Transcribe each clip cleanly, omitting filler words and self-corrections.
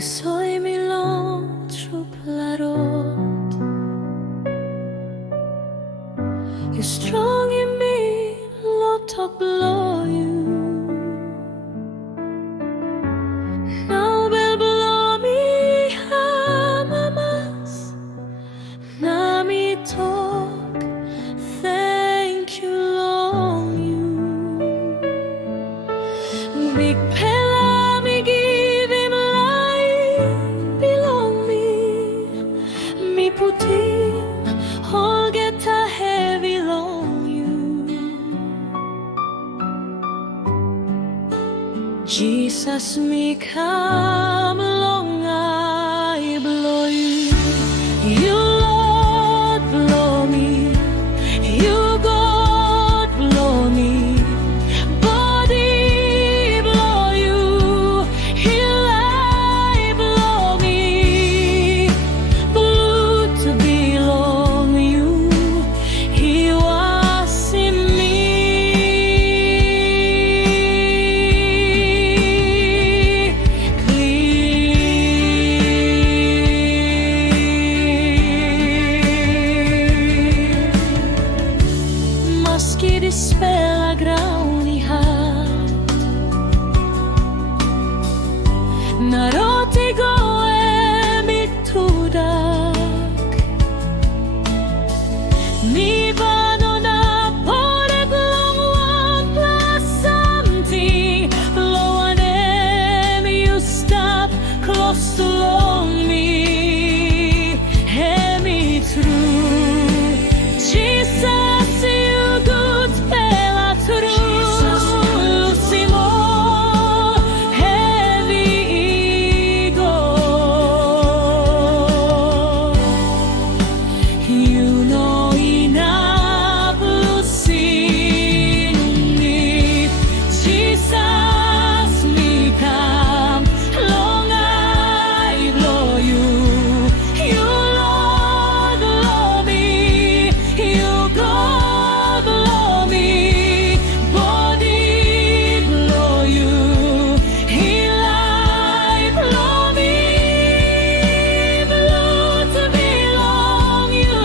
soim bilong truplarot. You're strong in me, Lord, talk below you. Now will below me, amamas. Nami talk, thank you, long you. Bikpela, me givim, laip, bilong me. Me putim, all get a heavy long you. Jisas, Mikam, long I blow you. You Lord blow me, you God blow me, body blow you, heal I blow me, blood to belong you, he was in me, Maski dispela grau ni hat Naroti goe mitudak Ni vano na porek long plus something Loanem you stap klostu long me Hemi true Jesus you good pela true Simo heavy ego You know enough see me Jesus Mikam long I blow you You Lord love me You God blow me Body blow you He life blow me Blood to belong you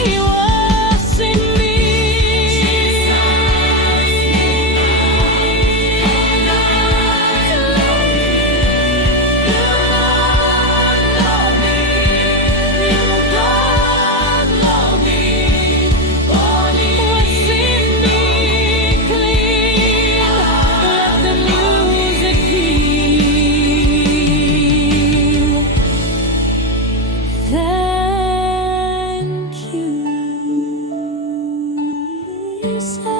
He was in me Thank you, Jesus.